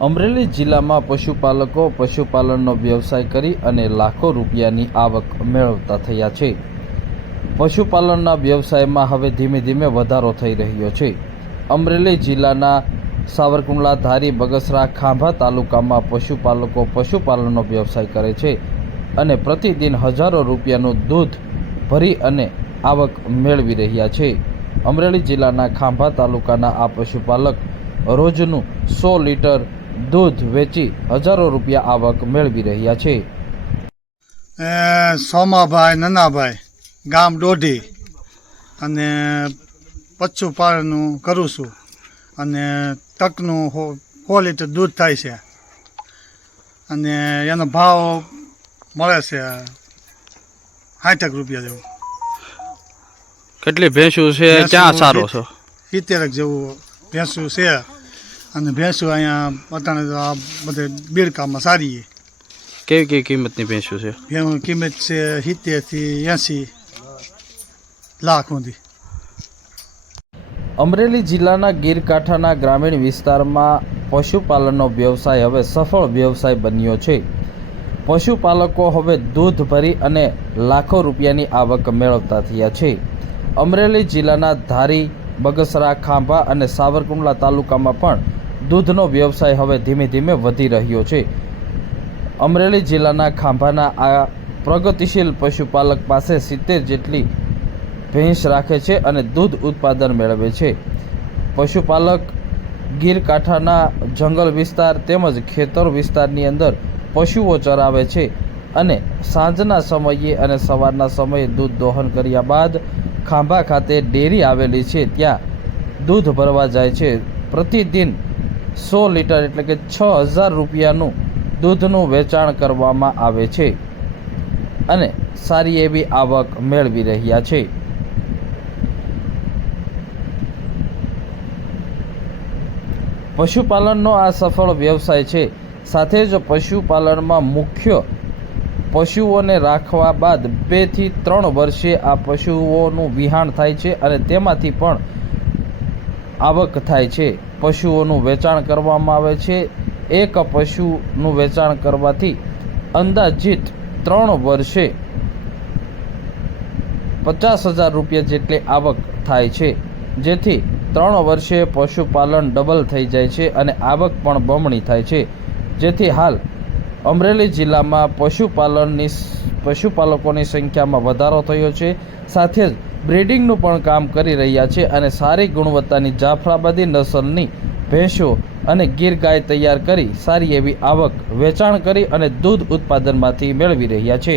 અમરેલી જિલ્લામાં પશુપાલકો પશુપાલનનો વ્યવસાય કરી અને લાખો રૂપિયાની આવક મેળવતા થયા છે। પશુપાલનના વ્યવસાયમાં હવે ધીમે ધીમે વધારો થઈ રહ્યો છે। અમરેલી જિલ્લાના સાવરકુંડલા, ધારી, બગસરા, ખાંભા તાલુકામાં પશુપાલકો પશુપાલનનો વ્યવસાય કરે છે અને પ્રતિદિન હજારો રૂપિયાનું દૂધ ભરી અને આવક મેળવી રહ્યા છે। અમરેલી જિલ્લાના ખાંભા તાલુકાના આ પશુપાલક રોજનું 100 લીટર દૂધ વેચી હજારો રૂપિયા આવક મેળવી રહ્યા છે। સોમાભાઈ નનાભાઈ, ગામ દોઢી, અને પશુપાલનનું કરું છું અને તકનું 100 લીટર દૂધ થાય છે અને એનો ભાવ મળે છે 60 રૂપિયા જેવું। કેટલી ભેંસું છે? ક્યાં સારો છો? 70 જેવું ભેંસું છે અને ભેંસું અહીંયા અત્યારે તો આ બધે બીડકામાં સારી છે। કેવી કિંમતની ભેંસું છે? એની કિંમત છે 70 થી 80 લાખ સુધી। અમરેલી જિલ્લાના ગીરકાંઠાના ગ્રામીણ વિસ્તારમાં પશુપાલનનો વ્યવસાય હવે સફળ વ્યવસાય બન્યો છે। પશુપાલકો હવે દૂધ ભરી અને લાખો રૂપિયાની આવક મેળવતા થયા છે। અમરેલી જિલ્લાના ધારી, બગસરા, ખાંભા અને સાવરકુંડલા તાલુકામાં પણ દૂધનો વ્યવસાય હવે ધીમે ધીમે વધી રહ્યો છે। અમરેલી જિલ્લાના ખાંભાના આ પ્રગતિશીલ પશુપાલક પાસે 70 જેટલી ભેંસ રાખે છે અને દૂધ ઉત્પાદન મેળવે છે। પશુપાલક ગીરકાંઠાના જંગલ વિસ્તાર તેમજ ખેતર વિસ્તારની અંદર પશુઓ ચરાવે છે અને સાંજના સમયે અને સવારના સમયે દૂધ દોહન કર્યા બાદ ખાંભા ખાતે ડેરી આવેલી છે ત્યાં દૂધ ભરવા જાય છે। પ્રતિદિન 100 લીટર એટલે કે 6000 રૂપિયાનું દૂધનું વેચાણ કરવામાં આવે છે અને સારી એવી આવક મેળવી રહ્યા છે। પશુપાલનનો આ સફળ વ્યવસાય છે। સાથે જ પશુપાલનમાં મુખ્ય પશુઓને રાખવા બાદ 2 થી 3 વર્ષે આ પશુઓનું વિહાણ થાય છે અને તેમાંથી પણ આવક થાય છે। પશુઓનું વેચાણ કરવામાં આવે છે। એક પશુનું વેચાણ કરવાથી અંદાજિત 3 વર્ષે 50,000 રૂપિયા જેટલી આવક થાય છે, જેથી 3 વર્ષે પશુપાલન ડબલ થઈ જાય છે અને આવક પણ બમણી થાય છે। જેથી હાલ અમરેલી જિલ્લામાં પશુપાલકોની સંખ્યામાં વધારો થયો છે। સાથે જ બ્રીડિંગનું પણ કામ કરી રહ્યા છે અને સારી ગુણવત્તાની જાફરાબાદી નસલની ભેંસો અને ગીર ગાય તૈયાર કરી સારી એવી આવક વેચાણ કરી અને દૂધ ઉત્પાદનમાંથી મેળવી રહ્યા છે।